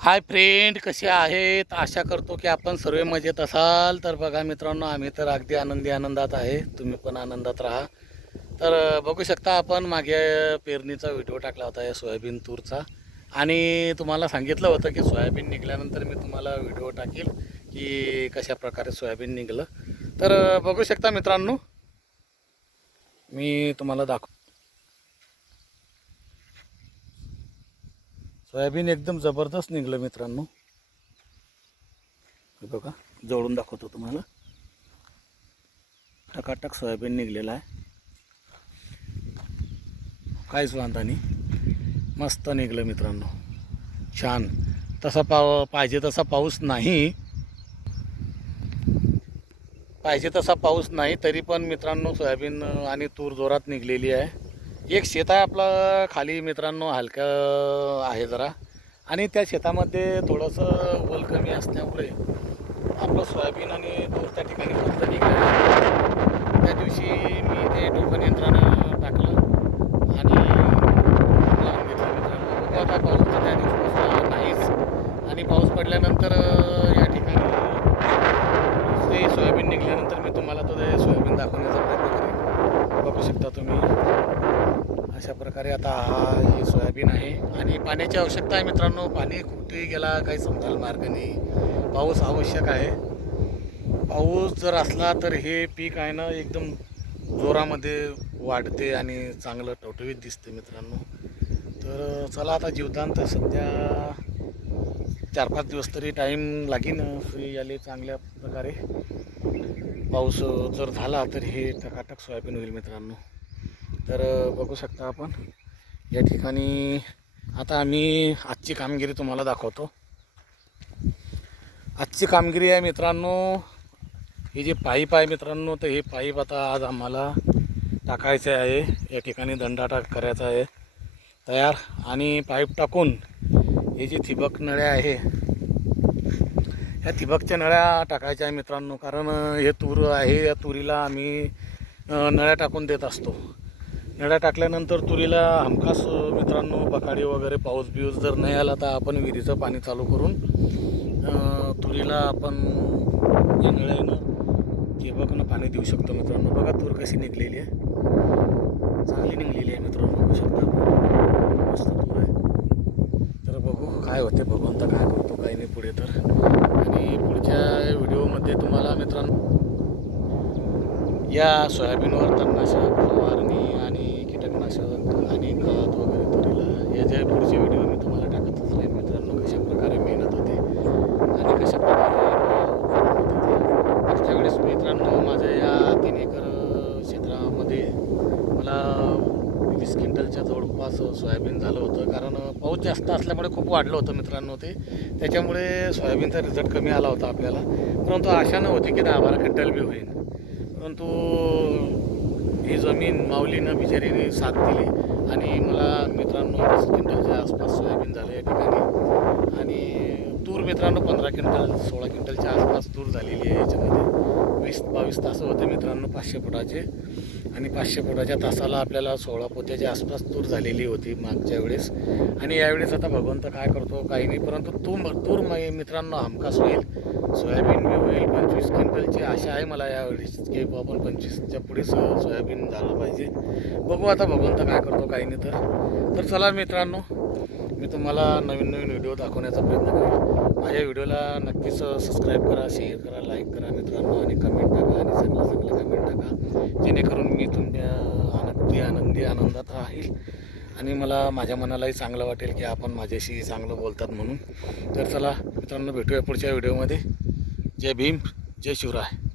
Hi friend कसे आहेत? आशा करतो की आपण सर्व मजेत असाल. तर बघा मित्रांनो आम्ही तर अगदी आनंदी आनंदात आहे. तुम्ही पण आनंदात राहा. तर बघू शकता आपण मागे पेरणीचा व्हिडिओ टाकला होता या सोयाबीन तूरचा. आणि तुम्हाला सांगितलं होतं की सोयाबीन निघाल्यानंतर मी तुम्हाला व्हिडिओ टाकेल की कशा प्रकारे सोयाबीन निघलं. तर बघू शकता मित्रांनो मी तुम्हाला दाखव सोयाबीन एकदम जबरदस्त निघलं मित्रांनो. बघा जवळून दाखवतो तुम्हाला. टकाटक सोयाबीन निघलेला आहे. काहीच वांधा नाही. मस्त निघलं मित्रांनो. छान. तसा पाव पाहिजे तसा पाऊस नाही. पाहिजे तसा पाऊस नाही तरी पण मित्रांनो सोयाबीन आणि तूर जोरात निघलेली आहे. एक शेत आहे आपलं खाली मित्रांनो हलकं आहे जरा. आणि त्या शेतामध्ये थोडंसं वल कमी असल्यामुळे आपलं सोयाबीन आणि तूर त्या ठिकाणी फक्त निघालं. त्या दिवशी मी ते टोकन यंत्रानं टाकलं आणि लावून घेतलं मित्रांनो. आता पाऊस तर त्या दिवशीपासून नाहीच. आणि पाऊस पडल्यानंतर या ठिकाणी ते सोयाबीन निघाल्यानंतर मी तुम्हाला तो ते सोयाबीन दाखवण्याचा प्रयत्न करेन. बघू शकता तुम्ही. अशा प्रकारे आता हा हे सोयाबीन आहे. आणि पाण्याची आवश्यकता आहे मित्रांनो. पाणी कुठेही गेला काही समजाल मार्ग नाही. पाऊस आवश्यक आहे. पाऊस जर असला तर हे पीक आहे ना एकदम जोरामध्ये वाढते आणि चांगलं टवटवीत दिसते मित्रांनो. तर चला आता जीवदान तर सध्या चार पाच दिवस तरी टाईम लागेन. फ्री याले चांगल्या प्रकारे. पाऊस जर झाला तर हे टकाटक सोयाबीन होईल मित्रांनो. तर बघू शकता आपण. या ठिकाणी आता आम्ही आजची कामगिरी तुम्हाला दाखवतो. आजची कामगिरी आहे मित्रांनो हे जे पाईप आहे मित्रांनो तर हे पाईप आता आज आम्हाला टाकायचे आहे. या ठिकाणी दंडाटा करायचा आहे. तयार. आणि पाईप टाकून हे जे ठिबक नळ्या आहे ह्या ठिबकच्या नळ्या टाकायच्या आहे मित्रांनो. कारण हे तूर आहे. या तुरीला आम्ही नळ्या टाकून देत असतो. नळ्या टाकल्यानंतर तुरीला हमखास मित्रांनो बकाडी वगैरे पाऊस बिऊस जर नाही आला तर आपण विहिरीचं पाणी चालू करून तुरीला आपण या नळ्यानं केबकनं पाणी देऊ शकतो मित्रांनो. बघा तूर कशी निघलेली आहे. चांगली निघलेली आहे मित्रांनो. बघू शकता मस्त तूर आहे. तर बघू काय होते. भगवंत काय करतो काही नाही पुढे तर आणि पुढच्या व्हिडिओमध्ये तुम्हाला मित्रांनो या सोयाबीनवर तणनाशक फवारणी आणि कीटकनाशक आणि खत वगैरे तुरीला या ज्या पुढचे व्हिडिओ मी तुम्हाला टाकतच असले मित्रांनो कशा प्रकारे मेहनत होते आणि कशा प्रकारे मागच्या वेळेस मित्रांनो माझ्या या तीन एकर क्षेत्रामध्ये मला वीस क्विंटलच्या जवळपास सोयाबीन झालं होतं. कारण पाऊस जास्त असल्यामुळे खूप वाढलं होतं मित्रांनो ते. त्याच्यामुळे सोयाबीनचा रिझल्ट कमी आला होता आपल्याला. परंतु आशा नव्हती की दहा बारा क्विंटल बी होईल. परंतु ही जमीन माऊलीनं बिचारीने साथ दिली. आणि मला मित्रांनो वीस क्विंटलच्या आसपास सोयाबीन झालं या ठिकाणी. आणि तूर मित्रांनो पंधरा क्विंटल सोळा क्विंटलच्या आसपास दूर झालेली आहे याच्यामध्ये. वीस बावीस तास होते मित्रांनो पाचशे फुटाचे. आणि पाचशे फुटाच्या तासाला आपल्याला सोळा पोत्याच्या आसपास तूर झालेली होती मागच्या वेळेस. आणि यावेळेस आता भगवंत काय करतो काही नाही परंतु तूर तूर मै- मित्रांनो हमखास होईल. सोयाबीन बी होईल पंचवीस क्विंटलची आशा आहे मला यावेळेस की आपण पंचवीसच्या पुढे सोयाबीन झालं पाहिजे. बघू आता भगवंत काय करतो काही नाही तर. तर चला मित्रांनो मी तुम्हाला नवीन नवीन व्हिडिओ दाखवण्याचा प्रयत्न करेन. माझ्या व्हिडिओला नक्कीच सबस्क्राईब करा शेअर करा लाईक करा मित्रांनो आणि कमेंट टाका आणि चांगलं चांगलं कमेंट टाका. जेणेकरून मी तुमच्या आनंदी आनंदी आनंदात राहील. आणि मला माझ्या मनालाही चांगलं वाटेल की आपण माझ्याशी चांगलं बोलतात म्हणून. तर चला मित्रांनो भेटूया पुढच्या व्हिडिओमध्ये. जय भीम जय शिवराय.